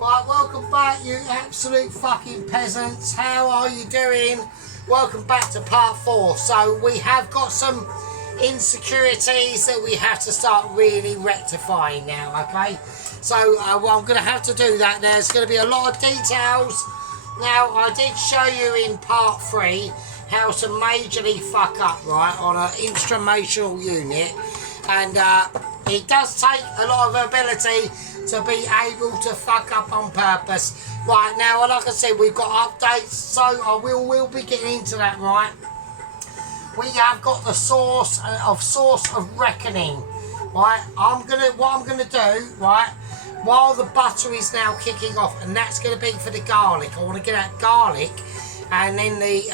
Right, welcome back, you absolute fucking peasants. How are you doing? Welcome back to part 4. So we have got some insecurities that we have to start really rectifying now, okay? So well, I'm going to have to do that. There's going to be a lot of details. Now, I did show you in part 3 how to majorly fuck up, right, on an instrumental unit. And it does take a lot of ability to be able to fuck up on purpose. Right, now, like I said, we've got updates, so I will be getting into that, right? We have got the source of reckoning, right? What I'm gonna do, right, while the butter is now kicking off, and that's gonna be for the garlic. I want to get that garlic, and then the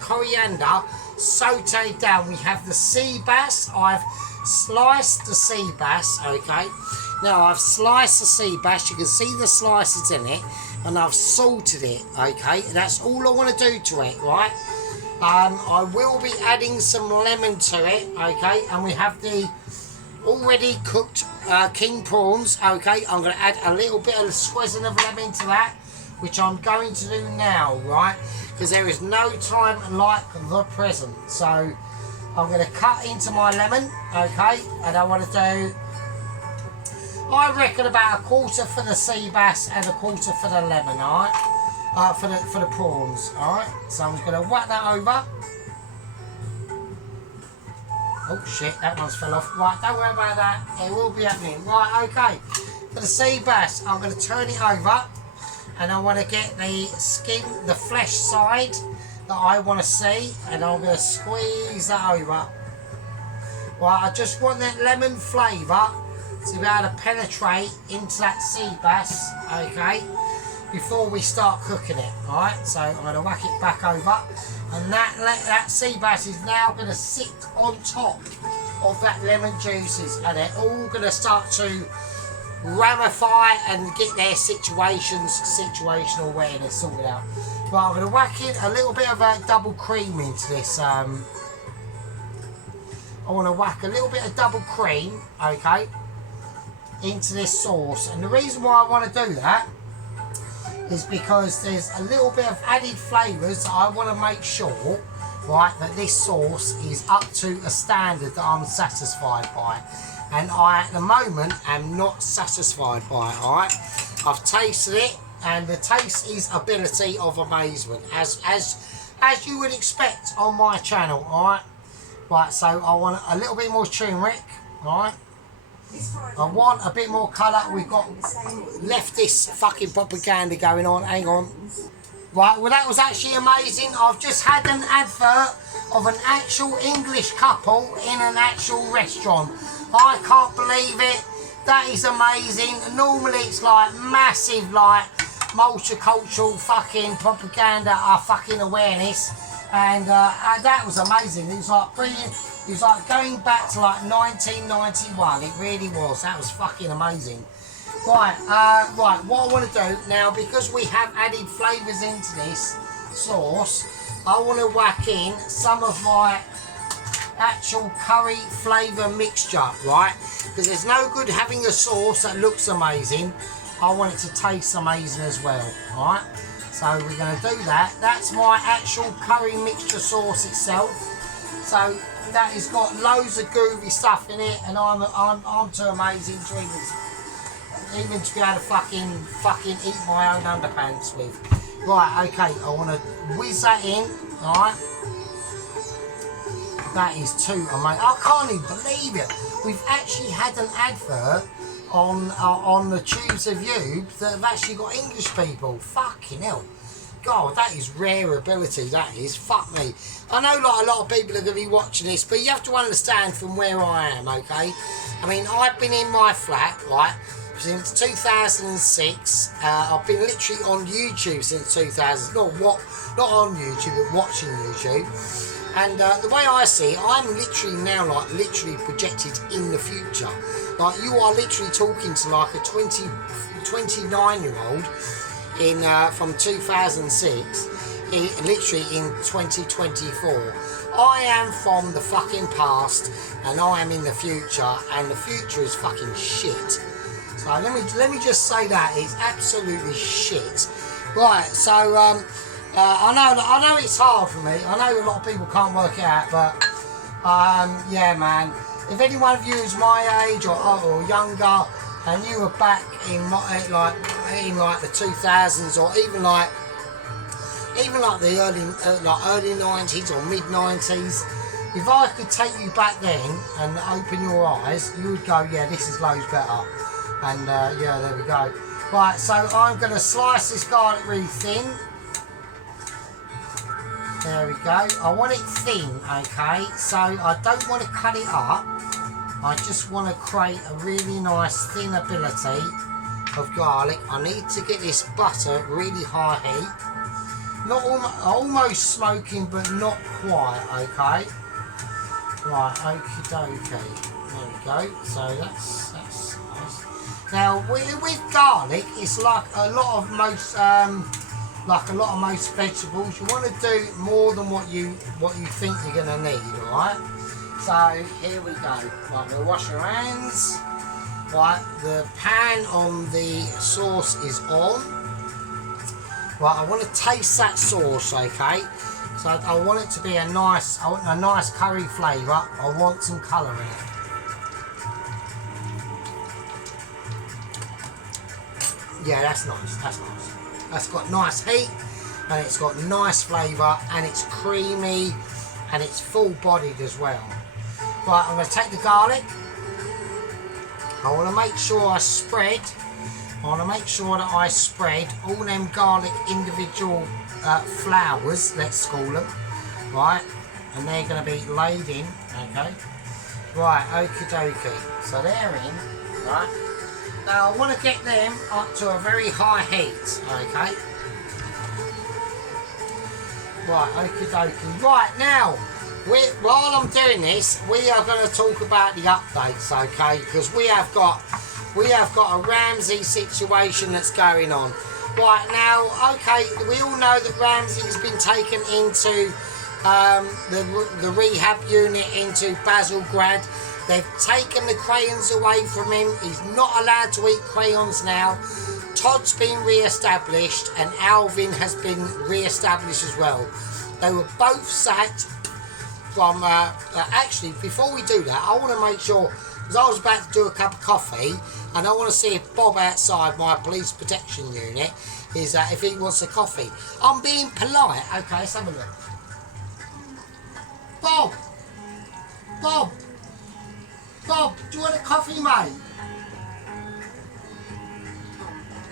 coriander sauteed down. We have the sea bass. I've sliced the sea bass, okay? Now I've sliced the sea bass, you can see the slices in it, and I've salted it, okay? That's all I want to do to it, right? I will be adding some lemon to it, okay? And we have the already cooked king prawns, okay? I'm going to add a little bit of squeezing of lemon to that, which I'm going to do now, right? Because there is no time like the present. So I'm going to cut into my lemon, okay? And I want to do, I reckon, about a quarter for the sea bass and a quarter for the lemon, alright? For the prawns, alright? So I'm just going to whack that over. Oh shit, that one's fell off. Right, don't worry about that. It will be happening. Right, okay. For the sea bass, I'm going to turn it over. And I want to get the skin, the flesh side that I want to see. And I'm going to squeeze that over. Right, I just want that lemon flavour to be able to penetrate into that sea bass, okay, before we start cooking it, alright? So I'm going to whack it back over, and that sea bass is now going to sit on top of that lemon juices, and they're all going to start to ramify and get their situational awareness sorted out. Right, I'm going to whack in a little bit of a double cream into this. I want to whack a little bit of double cream, okay, into this sauce. And the reason why I want to do that is because there's a little bit of added flavours that I want to make sure, right, that this sauce is up to a standard that I'm satisfied by. And I, at the moment, am not satisfied by it, alright? I've tasted it, and the taste is ability of amazement, as you would expect on my channel, alright? Right, so I want a little bit more turmeric, alright? I want a bit more colour. We've got leftist fucking propaganda going on. Hang on. Right, well, that was actually amazing. I've just had an advert of an actual English couple in an actual restaurant. I can't believe it. That is amazing. Normally it's like massive, like multicultural fucking propaganda, fucking awareness. And that was amazing. It was like brilliant. It was like going back to like 1991. It really was. That was fucking amazing. Right, right. What I want to do now, because we have added flavours into this sauce, I want to whack in some of my actual curry flavour mixture, right? Because there's no good having a sauce that looks amazing. I want it to taste amazing as well, right? So we're going to do that. That's my actual curry mixture sauce itself. So that has got loads of groovy stuff in it, and I'm too amazing to even to be able to fucking eat my own underpants with. Right, okay, I want to whiz that in, alright? That is too amazing. I can't even believe it. We've actually had an advert on the Tubes of You that have actually got English people. Fucking hell. God, that is rare ability, that is. Fuck me. I know like a lot of people are going to be watching this, but you have to understand from where I am, okay? I mean, I've been in my flat, right, since 2006. I've been literally on YouTube since 2000. Not on YouTube, but watching YouTube. And the way I see it, I'm literally now like literally projected in the future. Like you are literally talking to like a 29-year-old in from 2006, literally in 2024. I am from the fucking past and I am in the future, and the future is fucking shit. So let me just say that it's absolutely shit. Right, so I know it's hard for me. I know a lot of people can't work it out, but yeah, man. If any one of you is my age or younger, and you were back in like the 2000s, or even like the early 90s or mid 90s, if I could take you back then and open your eyes, you would go, yeah, this is loads better. And yeah, there we go. Right, so I'm going to slice this garlic really thin. There we go. I want it thin, okay? So I don't want to cut it up. I just want to create a really nice thin ability of garlic. I need to get this butter really high heat. Not almost smoking, but not quite, okay? Right, okie dokie. There we go. So that's nice. Now with garlic, it's like a lot of most vegetables. You want to do more than what you think you're gonna need, alright? So here we go. Right, we'll wash our hands. Right, the pan on the sauce is on. Right, I want to taste that sauce, okay? So I want it to be a nice curry flavour. I want some colour in it. Yeah, that's nice. That's got nice heat, and it's got nice flavour, and it's creamy, and it's full-bodied as well. Right, I'm going to take the garlic. I want to make sure I spread all them garlic individual flowers, let's call them, right? And they're going to be laid in, okay? Right, okie dokie. So they're in, right? Now I want to get them up to a very high heat, okay? Right, okie dokie. Right, now, while I'm doing this, we are going to talk about the updates, okay? Because we have got a Ramsey situation that's going on. Right, now, okay, we all know that Ramsey has been taken into the rehab unit into Basilgrad. They've taken the crayons away from him. He's not allowed to eat crayons now. Todd's been re-established, and Alvin has been re-established as well. They were both sacked from... actually, before we do that, I want to make sure, because I was about to do a cup of coffee, and I want to see if Bob outside my police protection unit is if he wants a coffee. I'm being polite. Okay, let's have a look. Bob! Bob! Bob, do you want a coffee, mate?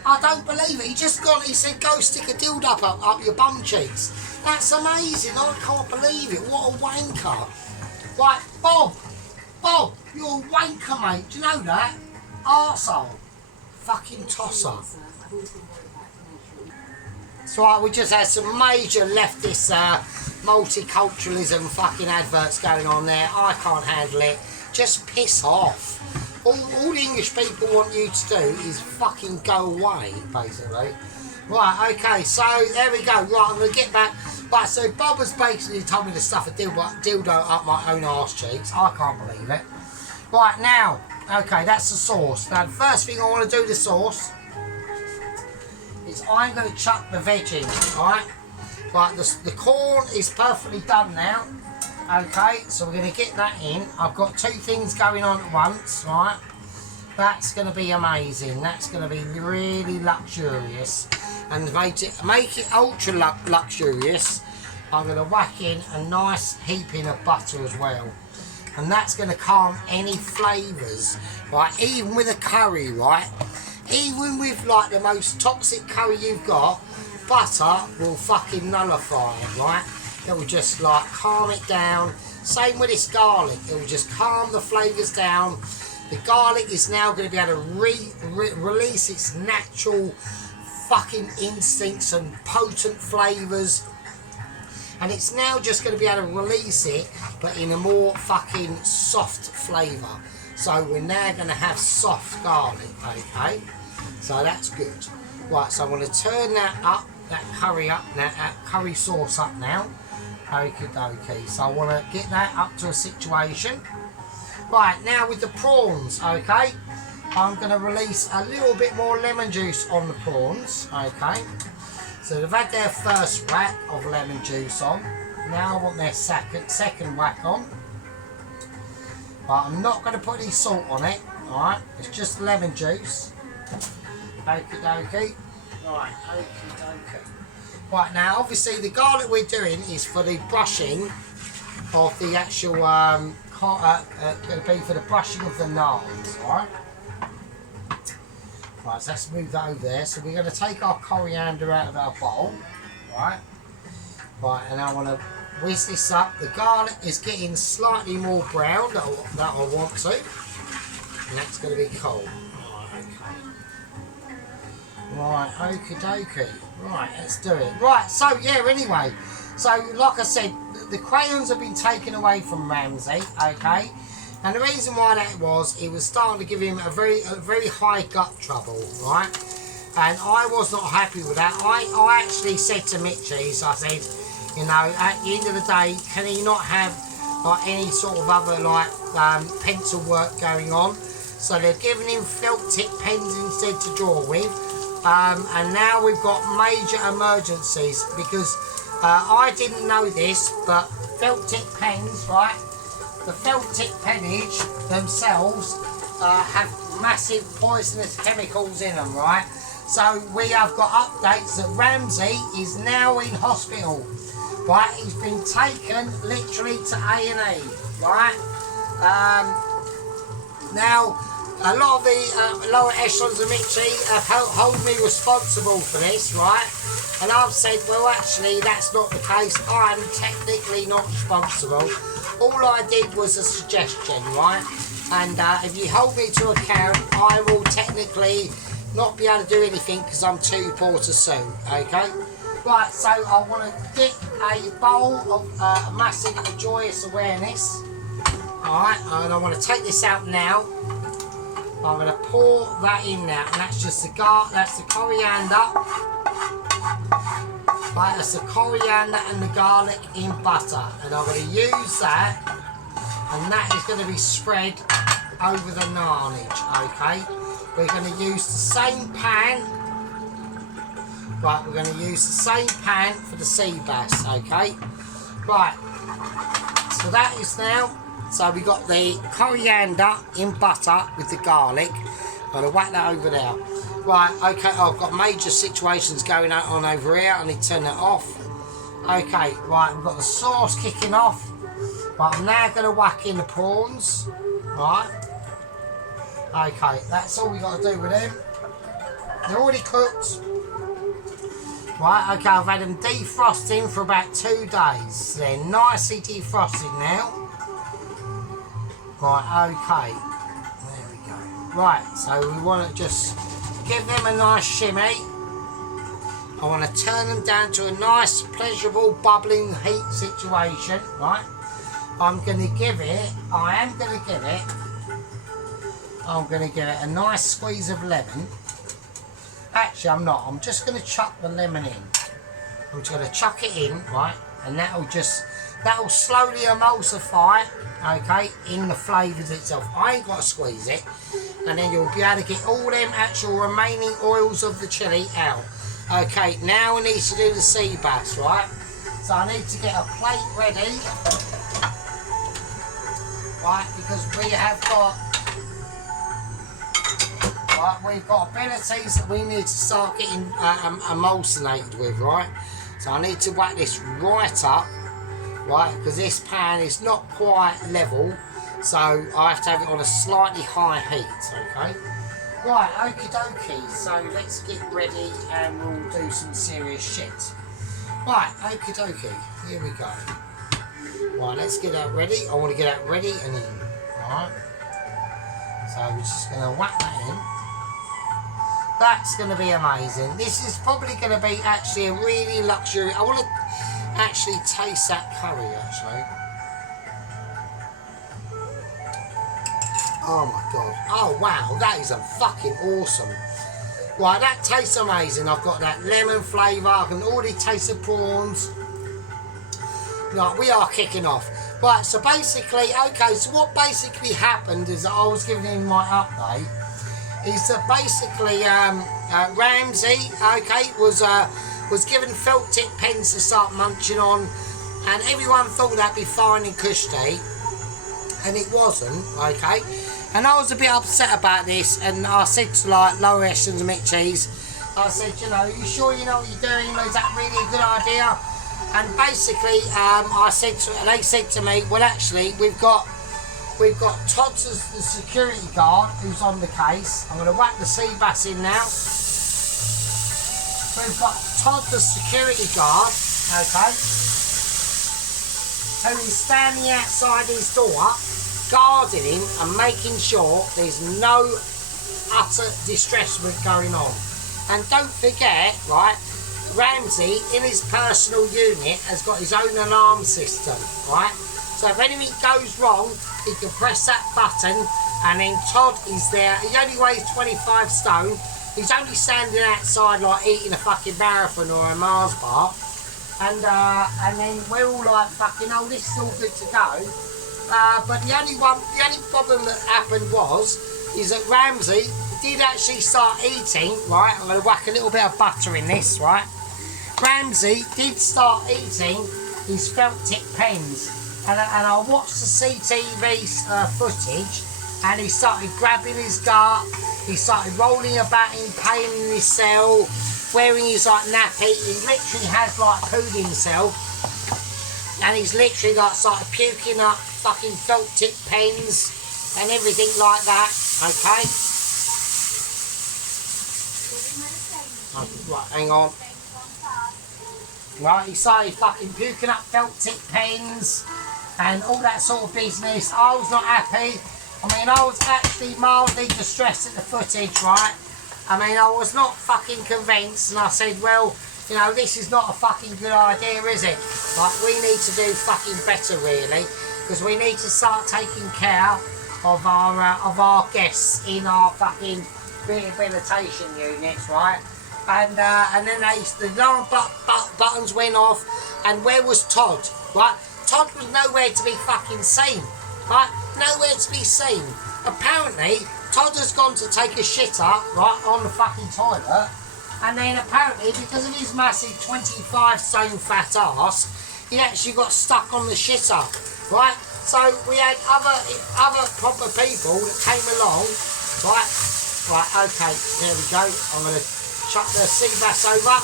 I don't believe it. He said, go stick a dildo up your bum cheeks. That's amazing. I can't believe it. What a wanker. Right, Bob. Bob, you're a wanker, mate. Do you know that? Arsehole. Fucking tosser. That's right, we just had some major leftist multiculturalism fucking adverts going on there. I can't handle it. Just piss off. All the English people want you to do is fucking go away, basically. Right, okay, so there we go. Right, I'm going to get back. Right, so Bob has basically told me to stuff a dildo up my own arse cheeks. I can't believe it. Right, now, okay, that's the sauce. Now, the first thing I want to do with the sauce is I'm going to chuck the veg in, alright? Right, the corn is perfectly done now. Okay, so we're going to get that in. I've got two things going on at once, right? That's going to be amazing. That's going to be really luxurious. And make it ultra luxurious, I'm going to whack in a nice heaping of butter as well. And that's going to calm any flavours, right? Even with a curry, right? Even with like the most toxic curry you've got, butter will fucking nullify it, right? It will just like calm it down. Same with this garlic. It will just calm the flavours down. The garlic is now going to be able to release its natural fucking instincts and potent flavours. And it's now just going to be able to release it, but in a more fucking soft flavour. So we're now going to have soft garlic, okay? So that's good. Right, so I'm going to turn that up, that curry sauce up now. Okie dokie. So I want to get that up to a situation. Right, now with the prawns, okay? I'm going to release a little bit more lemon juice on the prawns. Okay, so they've had their first whack of lemon juice on. Now I want their second whack on. But I'm not going to put any salt on it. Alright, it's just lemon juice. Okie dokie. Right, okie dokie. Right, now obviously the garlic we're doing is for the brushing of the actual, going to be for the brushing of the naans, alright? Right, so let's move that over there. So we're going to take our coriander out of our bowl, right? Right, and I want to whiz this up. The garlic is getting slightly more brown that I want to, and that's going to be cold. Right, okie dokie. Right, let's do it. Right, so yeah, anyway. So, like I said, the crayons have been taken away from Ramsey, okay? And the reason why that was, it was starting to give him a very high gut trouble, right? And I was not happy with that. I actually said to Mitchies, I said, you know, at the end of the day, can he not have like any sort of other like pencil work going on? So they've given him felt tip pens instead to draw with. And now we've got major emergencies because I didn't know this, but felt tip pens, right? The felt tip pennage themselves have massive poisonous chemicals in them, right? So we have got updates that Ramsey is now in hospital, right? He's been taken literally to A&E, right? Now, a lot of the lower echelons of Mitchie have held me responsible for this, right? And I've said, well, actually, that's not the case. I'm technically not responsible. All I did was a suggestion, right? And if you hold me to account, I will technically not be able to do anything because I'm too poor to sue, okay? Right, so I want to dip a bowl of massive joyous awareness. Alright, and I want to take this out now. I'm going to pour that in now, and that's just the coriander. Right, that's the coriander and the garlic in butter, and I'm going to use that, and that is going to be spread over the naanage. Okay, we're going to use the same pan. Right, we're going to use the same pan for the sea bass. Okay, right. So that is now. So we got the coriander in butter with the garlic. I'm going to whack that over there. Right, okay, I've got major situations going on over here. I need to turn that off. Okay, right, we've got the sauce kicking off. Right, I'm now going to whack in the prawns. Right. Okay, that's all we got to do with them. They're already cooked. Right, okay, I've had them defrosting for about 2 days. They're nicely defrosted now. Right, okay, there we go. Right, so we want to just give them a nice shimmy. I want to turn them down to a nice, pleasurable, bubbling heat situation, right? I'm going to give it a nice squeeze of lemon. Actually, I'm not. I'm just going to chuck the lemon in. I'm just going to chuck it in, right? And that'll slowly emulsify, okay, in the flavours itself. I ain't got to squeeze it, and then you'll be able to get all them actual remaining oils of the chilli out. Okay, now we need to do the sea bass, right? So I need to get a plate ready, right, because we have got, right, we've got abilities that we need to start getting emulsionated with, right? So I need to whack this right up. Right, because this pan is not quite level, so I have to have it on a slightly high heat, okay? Right, okie dokie, so let's get ready and we'll do some serious shit. Right, okie dokie, here we go. Right, let's get that ready. I want to get that ready and in, alright? So we're just going to whack that in. That's going to be amazing. This is probably going to be actually a really luxury. I want to actually taste that curry actually. Oh my god. Oh wow, that is a fucking awesome. Right, that tastes amazing. I've got that lemon flavour. I can already taste the prawns. Right, we are kicking off. Right, so basically, okay, so what basically happened is that I was giving him my update, is that basically Ramsey, okay, was given felt tip pens to start munching on, and everyone thought that'd be fine in Kushti, and it wasn't, okay. And I was a bit upset about this, and I said to like Lois and Mitchies, I said, you know, you sure you know what you're doing? Is that really a good idea? And basically, they said to me, well, actually, we've got Todd as the security guard who's on the case. I'm going to whack the sea bass in now. We've got Todd the security guard, okay, who is standing outside his door, guarding him and making sure there's no utter distress going on. And don't forget, right, Ramsey in his personal unit has got his own alarm system, right? So if anything goes wrong, he can press that button, and then Todd is there. He only weighs 25 stone. He's only standing outside like eating a fucking marathon or a Mars bar. And then we're all like fucking, oh, this is all good to go. But the only problem that happened is that Ramsey did actually start eating, right? I'm going to whack a little bit of butter in this, right? Ramsey did start eating his felt tip pens, and I watched the CTV footage, and he started grabbing his gut, he started rolling about in pain in his cell, wearing his like nappy. He literally has like pooed himself, and he's literally like started puking up fucking felt tip pens and everything like that, okay? Right, hang on. Right, he started fucking puking up felt tip pens and all that sort of business. I was not happy. I mean, I was actually mildly distressed at the footage, right? I mean, I was not fucking convinced, and I said, well, you know, this is not a fucking good idea, is it? Like, we need to do fucking better, really, because we need to start taking care of our guests in our fucking rehabilitation units, right? And then the alarm buttons went off, and where was Todd, right? Todd was nowhere to be fucking seen, right? Nowhere to be seen. Apparently, Todd has gone to take a shitter, right, on the fucking toilet, and then apparently, because of his massive 25 stone fat ass, he actually got stuck on the shitter, right? So we had other proper people that came along, right? Right, okay, there we go. I'm going to chuck the sea bass over.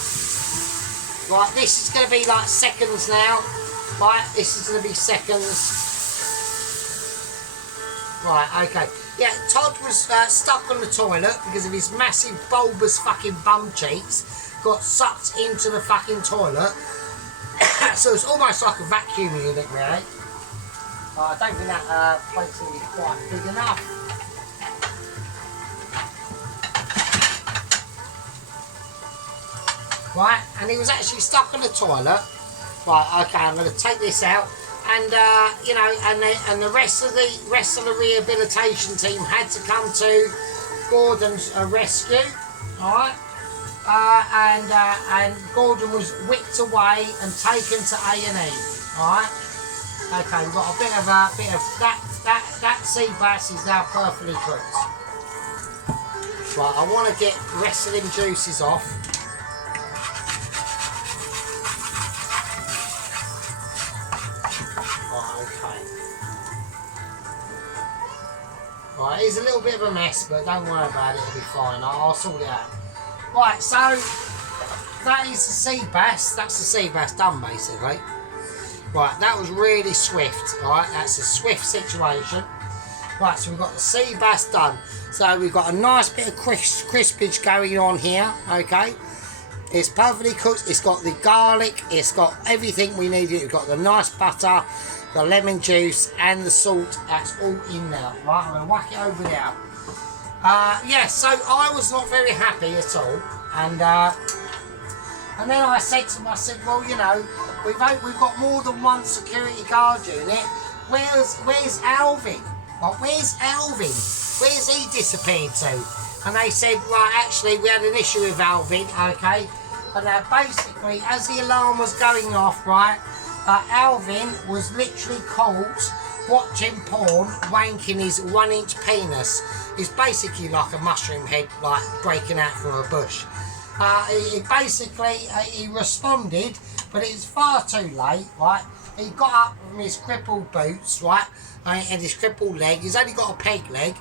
Right, this is going to be like seconds now. Right, this is going to be seconds. Right, okay. Yeah, Todd was stuck on the toilet because of his massive bulbous fucking bum cheeks. Got sucked into the fucking toilet. So it's almost like a vacuum unit, really. I don't think that plate's going to be quite big enough. Right, and he was actually stuck on the toilet. Right, okay, I'm going to take this out, and you know, and the rest of the rehabilitation team had to come to Gordon's rescue. All right, and Gordon was whipped away and taken to A&E. All right, okay, we've got a bit of that sea bass is now perfectly cooked. Right, I want to get the rest of them juices off. Right, it's a little bit of a mess, but don't worry about it, it'll be fine. I'll sort it out. Right, so that is the sea bass. That's the sea bass done, basically. Right, that was really swift. Alright, that's a swift situation. Right, so we've got the sea bass done. So we've got a nice bit of crispage going on here, okay? It's perfectly cooked. It's got the garlic. It's got everything we needed. We've got the nice butter, the lemon juice and the salt. That's all in there. Right, I'm going to whack it over there. Yeah, so I was not very happy at all. And then I said to him, I said, well, you know, we've got more than one security guard unit. Where's Alvin? Well, where's Alvin? Where's he disappeared to? And they said, right, actually, we had an issue with Alvin, okay? And basically, as the alarm was going off, right, Alvin was literally caught watching porn, wanking his 1-inch penis. It's basically like a mushroom head, like breaking out from a bush. He basically, he responded, but it's far too late, right? He got up from his crippled boots, right, and his crippled leg. He's only got a peg leg,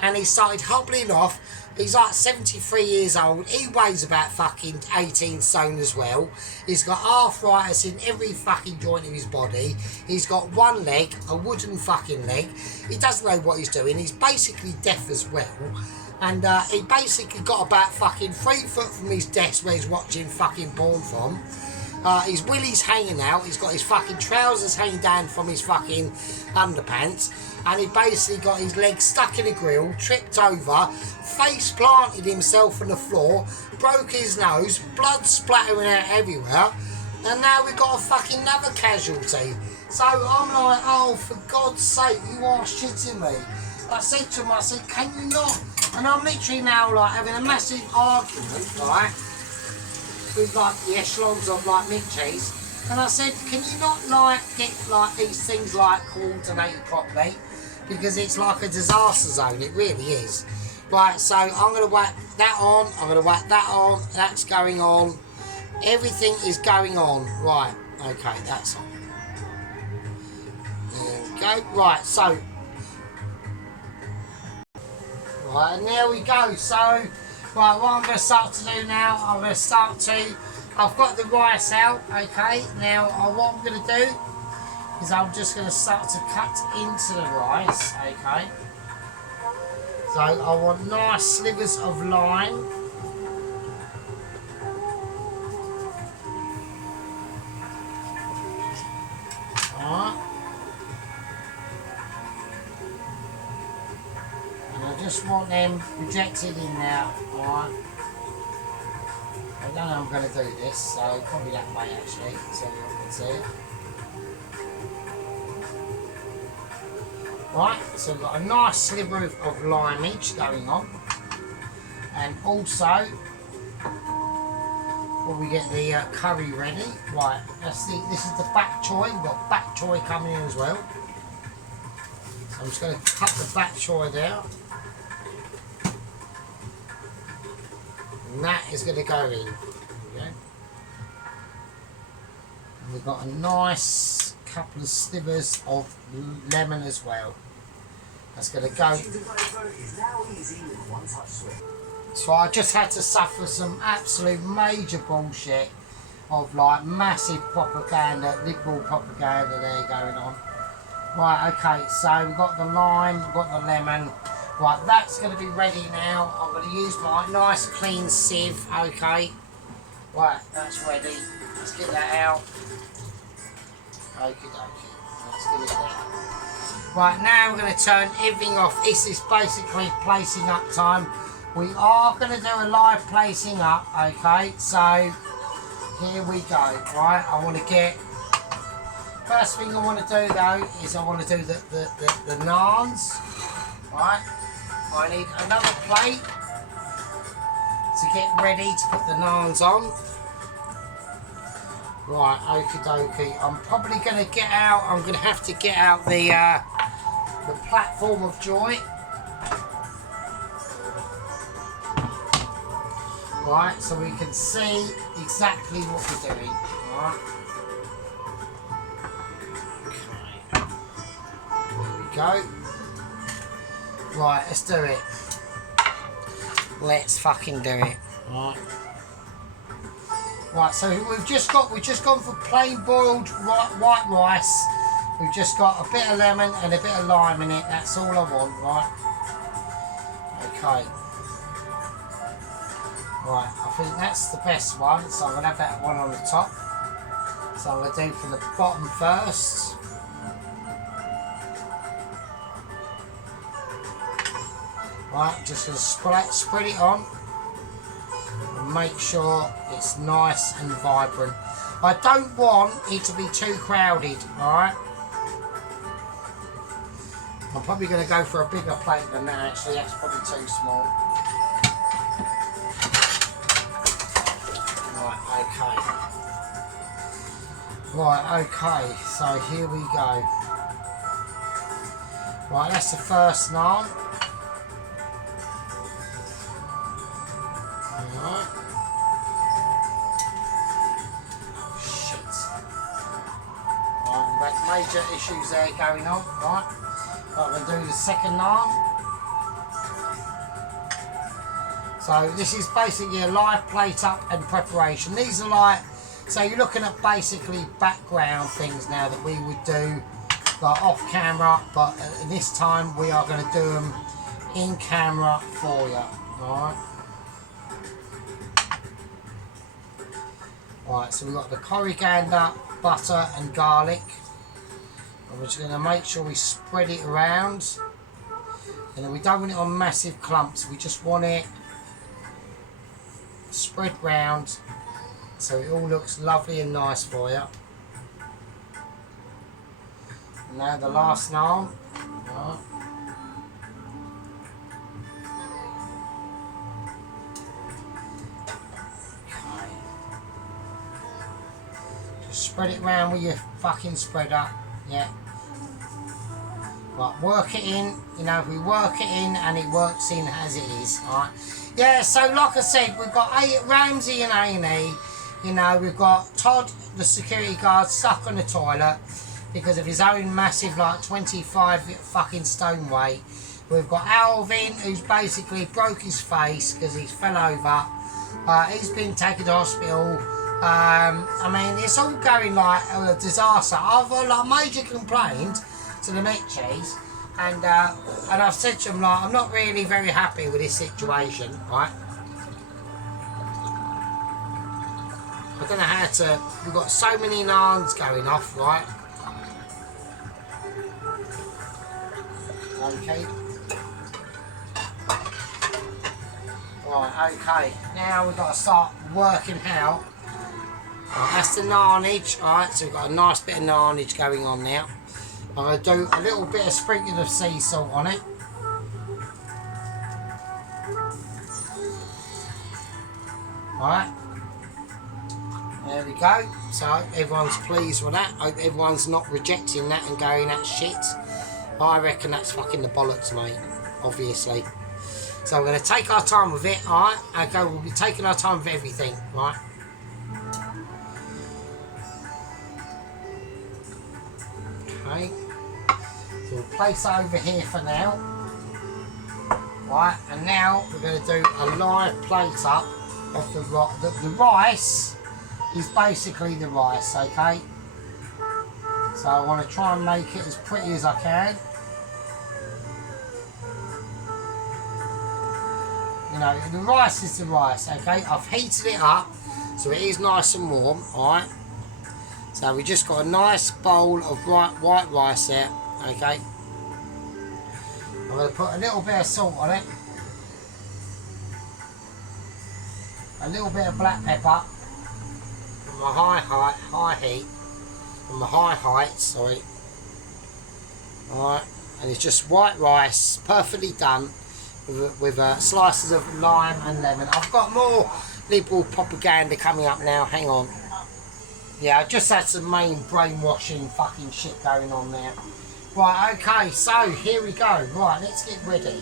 and he started hobbling off. He's like 73 years old. He weighs about fucking 18 stone as well. He's got arthritis in every fucking joint of his body. He's got one leg, a wooden fucking leg. He doesn't know what he's doing. He's basically deaf as well. And he basically got about fucking 3 foot from his desk where he's watching fucking porn from. His willy's hanging out. He's got his fucking trousers hanging down from his fucking underpants. And he basically got his legs stuck in a grill, tripped over, face planted himself on the floor, broke his nose, blood splattering out everywhere, and now we've got a fucking another casualty. So I'm like, oh, for God's sake, you are shitting me. I said to him, I said, can you not? And I'm literally now like having a massive argument, right, with like the echelons of like Mitchies. And I said, can you not like get like these things like coordinated properly? Because it's like a disaster zone, it really is. Right, so I'm going to whack that on, I'm going to whack that on, that's going on. Everything is going on. Right, okay, that's on. There we go. Right, so. Right, and there we go. So, right, what I'm going to start to do now, I'm going to start to, I've got the rice out, okay. Now, what I'm going to do is I'm just going to start to cut into the rice, okay. So I want nice slivers of lime. Alright. And I just want them projected in there, alright. I don't know how I'm going to do this, so probably that way actually, so you can see it. Right, so we've got a nice sliver of limeage going on, and also when we get the curry ready, right, this is the bok choy. We've got bok choy coming in as well, so I'm just going to cut the bok choy there, and that is going to go in. There we go. And we've got a nice couple of slivers of lemon as well. That's going to go. So I just had to suffer some absolute major bullshit of like massive propaganda, liberal propaganda there going on. Right, okay, so we've got the lime, we've got the lemon. Right, that's going to be ready now. I'm going to use my nice clean sieve, okay. Right, that's ready. Let's get that out. Okie dokie. Let's get it there. Right, now we're going to turn everything off. This is basically placing up time. We are going to do a live placing up, okay? So, here we go, right? I want to get... First thing I want to do, though, is I want to do the naans, right? I need another plate to get ready to put the naans on. Right, okie dokie. I'm probably going to get out, I'm going to have to get out the platform of joy. Right, so we can see exactly what we're doing. Right. Okay. There we go. Right, let's do it. Let's fucking do it. Right. Right, so we've just gone for plain boiled white rice. We've just got a bit of lemon and a bit of lime in it. That's all I want, right? Okay. Right, I think that's the best one, so I'm going to have that one on the top. So I'm going to do from the bottom first. Right, just going to spread it on. And make sure it's nice and vibrant. I don't want it to be too crowded, alright? I'm probably going to go for a bigger plate than that actually, that's probably too small. Right, okay. Right, okay, so here we go. Right, that's the first naan. Alright. Shit. Right, we've got major issues there going on. Right. I'm going to do the second naan. So this is basically a live plate up and preparation. These are like, so you're looking at basically background things now that we would do like off camera, but at this time we are going to do them in camera for you. Alright. Right, so we've got the coriander, butter and garlic. And we're just going to make sure we spread it around. And then we don't want it on massive clumps, we just want it spread round so it all looks lovely and nice for you. And now the last naan. Right. Okay. Just spread it round with your fucking spreader. Yeah. Right, work it in. You know, we work it in and it works in as it is. Alright. Yeah, so like I said, we've got Ramsey and A&E. You know, we've got Todd, the security guard, stuck on the toilet because of his own massive, like, 25 fucking stone weight. We've got Alvin, who's basically broke his face because he fell over. He's been taken to hospital. I mean, it's all going like a disaster. I've like major complained to the Mitchies. And I've said to them, like, I'm not really very happy with this situation, right? I don't know how to... We've got so many naans going off, right? Okay. Right, okay. Now we've got to start working out. Right, that's the naanage, right? So we've got a nice bit of naanage going on now. I'm going to do a little bit of sprinkling of sea salt on it. Alright. There we go. So everyone's pleased with that. I hope everyone's not rejecting that and going, that's shit. I reckon that's fucking the bollocks, mate. Obviously. So we're going to take our time with it, alright? Okay, we'll be taking our time with everything, right? Okay. So we'll place it over here for now. Right, and now we're going to do a live plate up of the rice is basically the rice, okay? So I want to try and make it as pretty as I can. You know, the rice is the rice, okay? I've heated it up so it is nice and warm, alright? So we just got a nice bowl of white rice there. Okay, I'm going to put a little bit of salt on it, a little bit of black pepper from my high heat, from my high height, sorry. Alright, and it's just white rice, perfectly done, with slices of lime and lemon. I've got more liberal propaganda coming up now, hang on. Yeah, I just had some main brainwashing fucking shit going on there. Right, okay, so here we go. Right, let's get ready.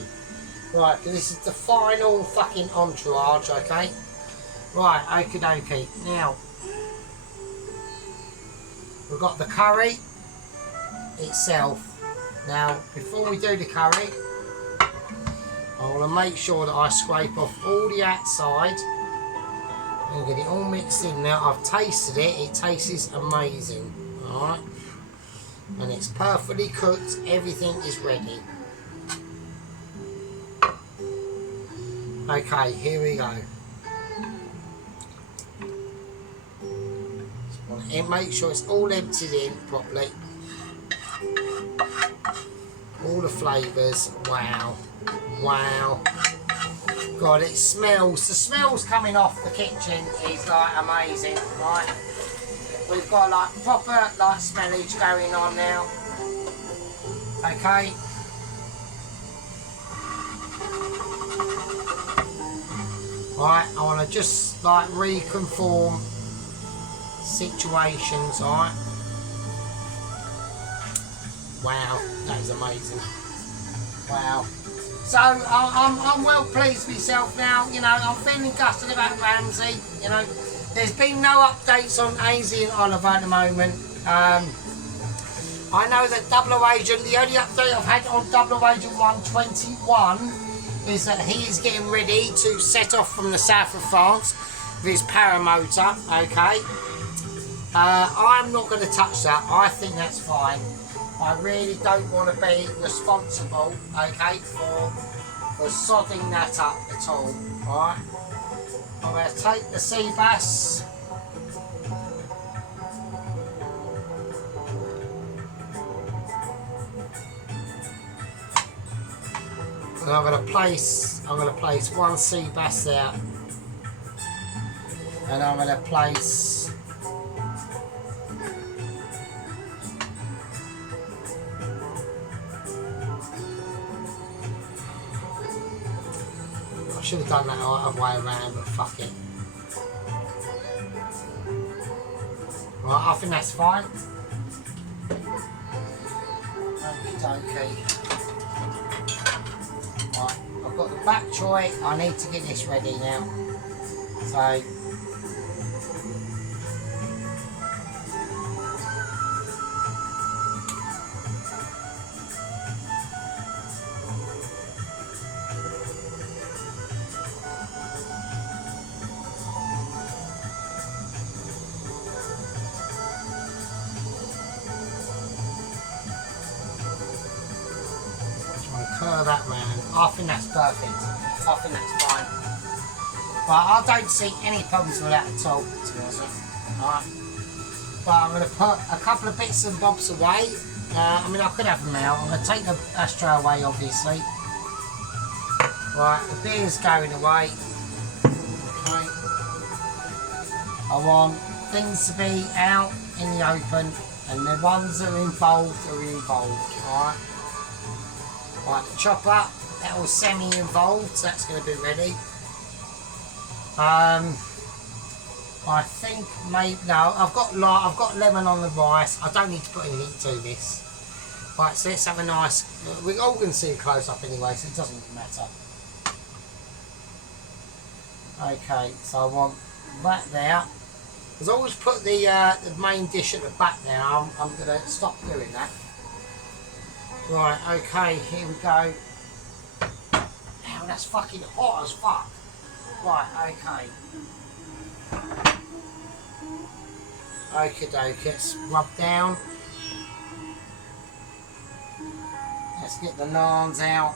Right, this is the final fucking entourage, okay? Right, okie dokie. Now, we've got the curry itself. Now, before we do the curry, I want to make sure that I scrape off all the outside and get it all mixed in. Now, I've tasted it. It tastes amazing, alright? And it's perfectly cooked, everything is ready. Okay, here we go. And make sure it's all emptied in properly. All the flavours, wow, wow. God, it smells, the smells coming off the kitchen is like amazing, right? We've got like proper like smellage going on now. Okay. Right, I want to just like reconform situations, alright? Wow, that is amazing. Wow. So I'm well pleased with myself now. You know, I'm feeling gutted about Ramsey. You know, there's been no updates on Ainsley and Oliver at the moment. I know that Double Agent, the only update I've had on Double Agent 121 is that he is getting ready to set off from the south of France with his paramotor. Okay. I'm not going to touch that. I think that's fine. I really don't want to be responsible, okay, for sodding that up at all. Alright. I'm going to take the sea bass. And I'm going to place one sea bass there. And I'm going to place I should have done that the other way around, but fuck it. Right, I think that's fine. Okay. Right, I've got the back choy. I need to get this ready now. So. Curl that round. I think that's perfect. I think that's fine. But I don't see any problems with that at all, to be honest. Alright. But I'm going to put a couple of bits and bobs away. I mean, I could have them now. I'm going to take the ashtray away, obviously. Right, the beer's going away. Okay. I want things to be out in the open, and the ones that are involved. Alright. Right, the chopper, that was semi-involved, so that's going to be ready. I think maybe no. I've got lemon on the rice. I don't need to put anything to this. Right, so let's have a nice. We're all going to see a close up anyway, so it doesn't matter. Okay, so I want that there. Because I always put the main dish at the back there. I'm going to stop doing that. Right, okay, here we go. Now that's fucking hot as fuck. Right, okay. Okie dokie, let's rub down. Let's get the naans out.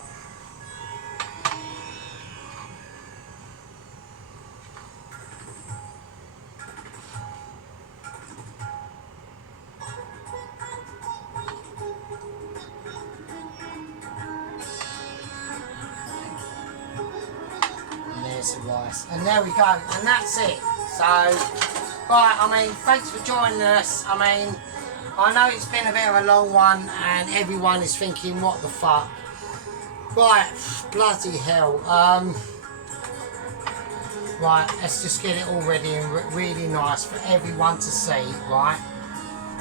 Rice. And there we go, and that's it. So, right, I mean, thanks for joining us. I mean, I know it's been a bit of a long one, and everyone is thinking, what the fuck? Right, bloody hell. Right, let's just get it all ready and really nice for everyone to see, right?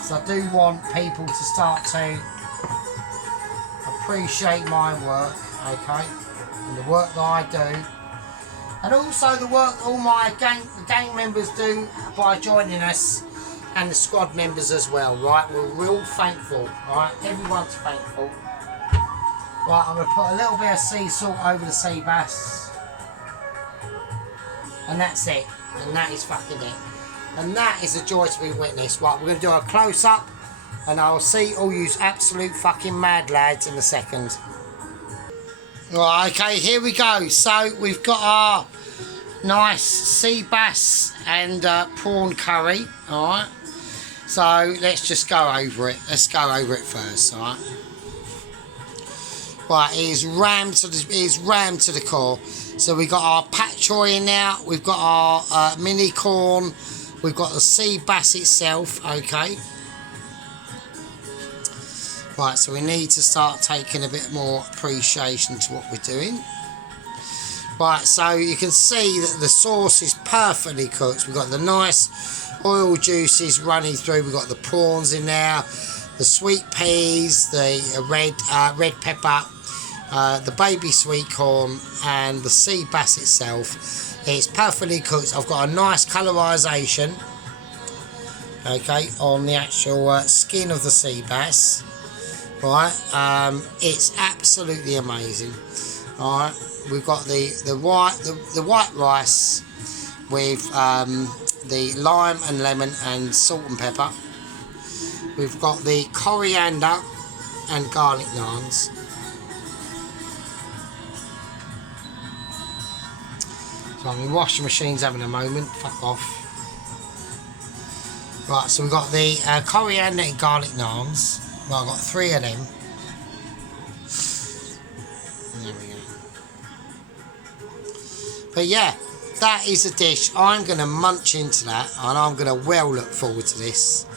So I do want people to start to appreciate my work, okay? And the work that I do. And also the work all my gang members do by joining us, and the squad members as well, right? We're all thankful, right? Everyone's thankful. Right, I'm going to put a little bit of sea salt over the sea bass. And that's it. And that is fucking it. And that is a joy to be witnessed. Right, we're going to do a close-up, and I'll see all you absolute fucking mad lads in a second. Right, okay, here we go. So we've got our nice sea bass and prawn curry. Alright. So let's just go over it. Let's go over it first, alright. Right, it is rammed to the core. So we've got our pat choy in there, we've got our mini corn, we've got the sea bass itself, okay. Right, so we need to start taking a bit more appreciation to what we're doing. Right, so you can see that the sauce is perfectly cooked. We've got the nice oil juices running through. We've got the prawns in there, the sweet peas, the red pepper, the baby sweet corn and the sea bass itself. It's perfectly cooked. I've got a nice colorisation, okay, on the actual skin of the sea bass. Right, it's absolutely amazing. All right, we've got the white rice with the lime and lemon and salt and pepper. We've got the coriander and garlic naans. So my washing machine's having a moment. Fuck off. Right, so we've got the coriander and garlic naans. Well, I've got 3 of them. There we go. But yeah, that is a dish. I'm going to munch into that, and I'm going to well look forward to this.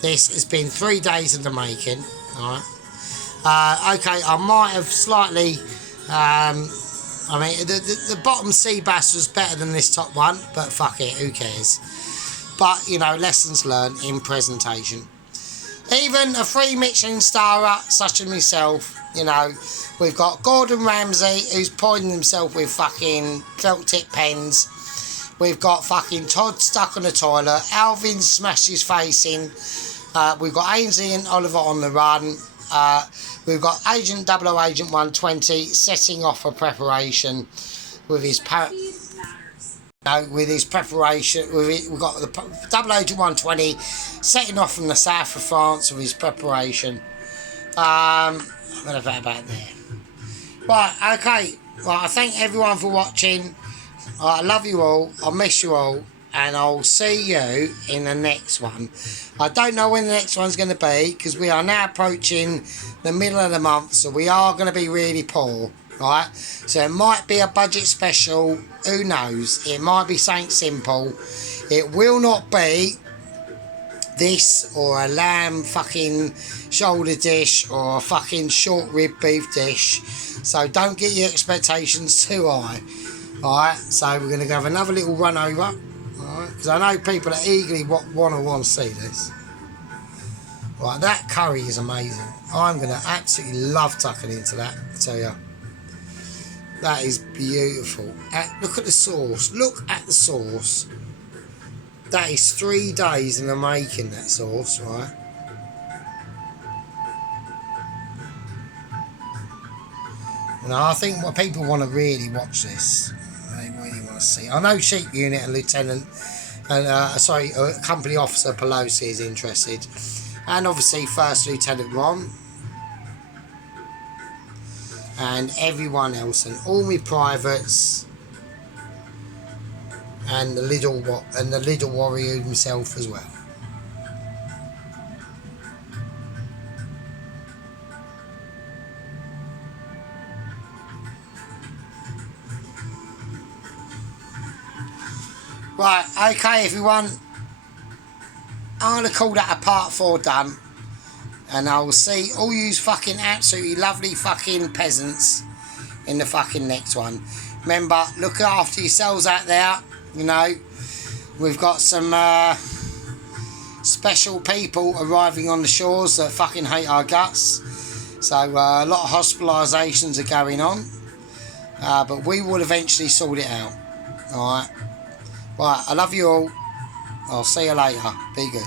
This has been 3 days in the making. Alright. Okay, I might have slightly... I mean, the bottom sea bass was better than this top one, but fuck it, who cares? But, you know, lessons learned in presentation. Even a 3 Michelin starer, such as myself, you know, we've got Gordon Ramsay, who's poisoning himself with fucking felt tip pens. We've got fucking Todd stuck on the toilet. Alvin smashed his face in. We've got Ainsley and Oliver on the run. We've got Agent 00 Agent 120 setting off a preparation with his preparation. We've got the 00 Agent 120 setting off from the south of France with his preparation. I'm gonna have that about there. Right, okay. Well, I thank everyone for watching. I love you all. I miss you all. And I'll see you in the next one. I don't know when the next one's going to be, because we are now approaching the middle of the month, so we are going to be really poor, right? So it might be a budget special. Who knows? It might be something simple. It will not be this or a lamb fucking shoulder dish or a fucking short rib beef dish. So don't get your expectations too high. Alright, so we're going to have another little run over. Alright, because I know people are eagerly want to see this. Right, that curry is amazing. I'm going to absolutely love tucking into that, I tell you. That is beautiful. Look at the sauce. Look at the sauce. That is 3 days in the making, that sauce, right? And I think what people want to really watch this. They really want to see. I know Sheep Unit and Lieutenant, and Company Officer Pelosi is interested, and obviously First Lieutenant Ron, and everyone else, and all my privates, and the little warrior himself as well. Right, okay everyone, I'm going to call that a part 4 done, and I will see all you fucking absolutely lovely fucking peasants in the fucking next one. Remember, look after yourselves out there, you know, we've got some special people arriving on the shores that fucking hate our guts, so a lot of hospitalisations are going on, but we will eventually sort it out, alright. Right, I love you all. I'll see you later. Be good.